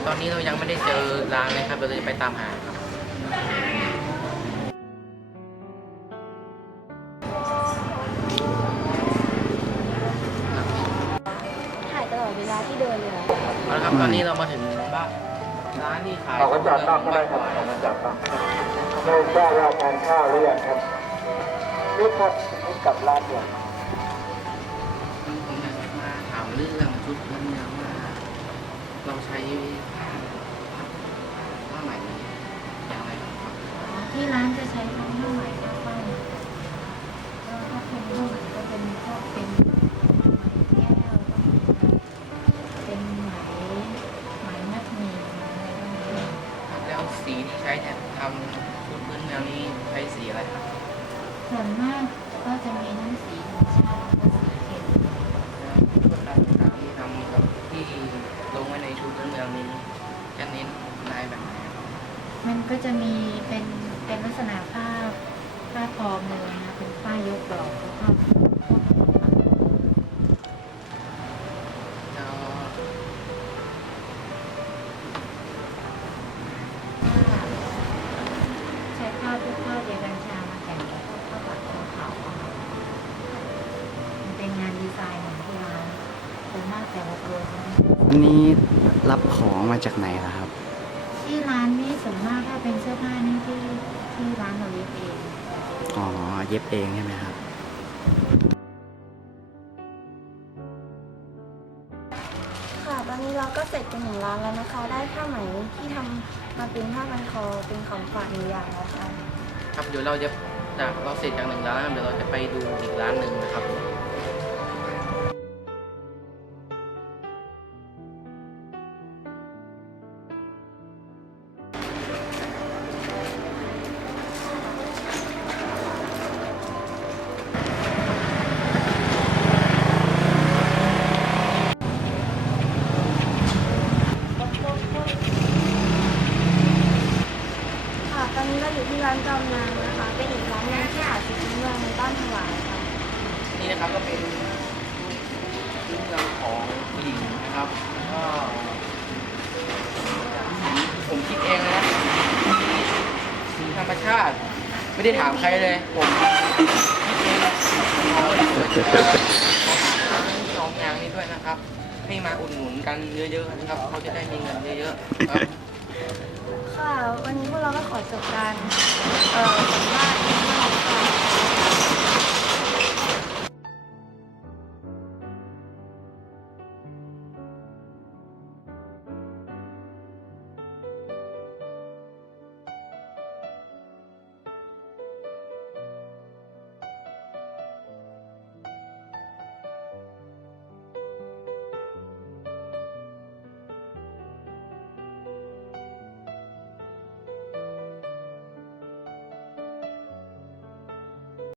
แต่ตอนนี้เรายังไม่ได้เจอร้านเลยครับเราจะไปตามหาครับถ่ายตลอดเวลาที่เดินเลยอะเอาละครับตอนนี้เรามาถึงบ้านร้านที่ขายเอากันจัดตั้งก็ได้ครับเอากันจัดตั้งไม่ทราบว่าทานข้าวหรือยังครับนี่ครับนี่กลับร้านเนี่ยผมอยากจะมาถามเรื่องชุดพื้นเมืองว่า เราใช้ผ้าผ้าไหมอย่างไรครับ ที่ร้านจะใช้ทั้งผ้าไหมและฝ้ายก็ถ้าเป็นผ้าไหมก็เป็นพวกเป็นไหมแก้วเป็นไหมไหมมัดหมี่อะไรพวกนี้แล้วสีที่ใช้เนี่ยทำชุดพื้นเมืองนี้ใช้สีอะไรครับส่วนมากก็จะมีทั้งสีธรรมชา มันก็จะมีเป็นเป็นลักษณะผ้าผ้าทอมือนะเป็นผ้ายกดอกแล้วก็พวกขนมปังแล้วใช้ผ้าทุกผ้าเดียวกันชามาแต่งกับพวกผ้าปักของเขาอะค่ะมันเป็นงานดีไซน์ของที่ร้านส่วนมากแต่ละตัวจะไม่อันนี้รับของมาจากไหนล่ะครับ ที่ร้านนี่ ส่วนมากถ้าเป็นเสื้อผ้านี่ที่ที่ร้านเราเย็บเอง อ๋อ เย็บเองใช่ไหมครับ ค่ะ ตอนนี้เราก็เสร็จเป็นหนึ่งร้านแล้วนะคะ ได้ผ้าไหมที่ทำมาเป็นผ้าพันคอเป็นของฝากหนึ่งอย่างแล้วค่ะ ครับเดี๋ยวเราจะจากเราเสร็จจากหนึ่งร้านเดี๋ยวเราจะไปดูอีกร้านหนึ่งนะครับ อยู่ที่ร้านจอมนางนะคะ เป็นอีกร้านหนึงที่ขายชุดพื้นเมืองในบ้านถวายค่ะ นี่นะครับก็เป็นชุดเรื่องของผู้หญิงนะครับก็ผมคิดเองนะสีธรรมชาติ ไม่ได้ถามใครเลย ผมคิดเองสองอย่างนี้ด้วยนะครับ ให้มาอุดหนุนกันเยอะๆนะครับเขาจะได้มีเงินเยอะๆครับ ค่ะ วันนี้พวกเราก็ขอจบการ